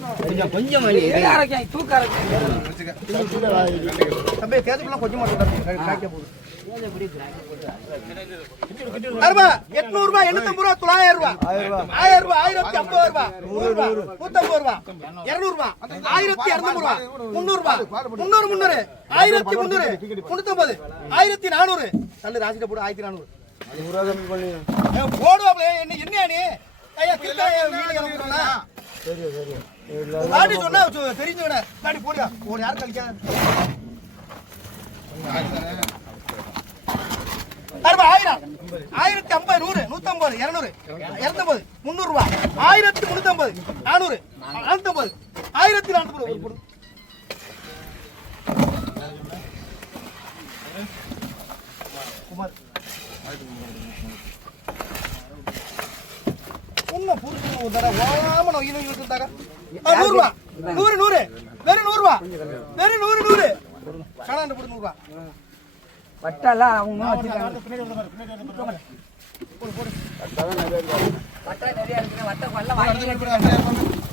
கொஞ்சம் தம்பி தேதுக்குள்ள கொஞ்சம் மட்டும் போகுது. 800 ரூபாய், 850 ரூபாய், 900 ரூபாய், 1000 ரூபாய், 1050 ரூபாய், 100 ரூபாய், 150 ரூபாய், 200 ரூபாய், 1200 ரூபாய், 300 ரூபாய், 300, 1300, 1350, 1400. தள்ளு ராசிட்ட போடு 1400. போடுவாப்ல என்ன நீ ஐயா கிட்டாய வீடியோ போடுறா. சரி சரி. வாடி சொன்னா தெரிஞ்சவனே வாடி போடியா. ஒரு யார் கழிக்காத. 1000, 1050, 100, 150, 200, 250, 300 ரூபாய், 1350, 400, 450, 1450 போடு. குமார் உன்ன புரிஞ்சு ஒரு தடவை ஓயாம நோயில இருந்தாங்க. 100 ரூபாய், 100, 100, வெறும் 100 ரூபாய், வெறும் 100, 100 கணாண்டு போடு. 100 ரூபாய் பட்டால அவங்க வச்சிருக்காங்க. போடு போடு. பட்டா நிறைய இருக்கு. வட்ட கொல்ல வாங்கி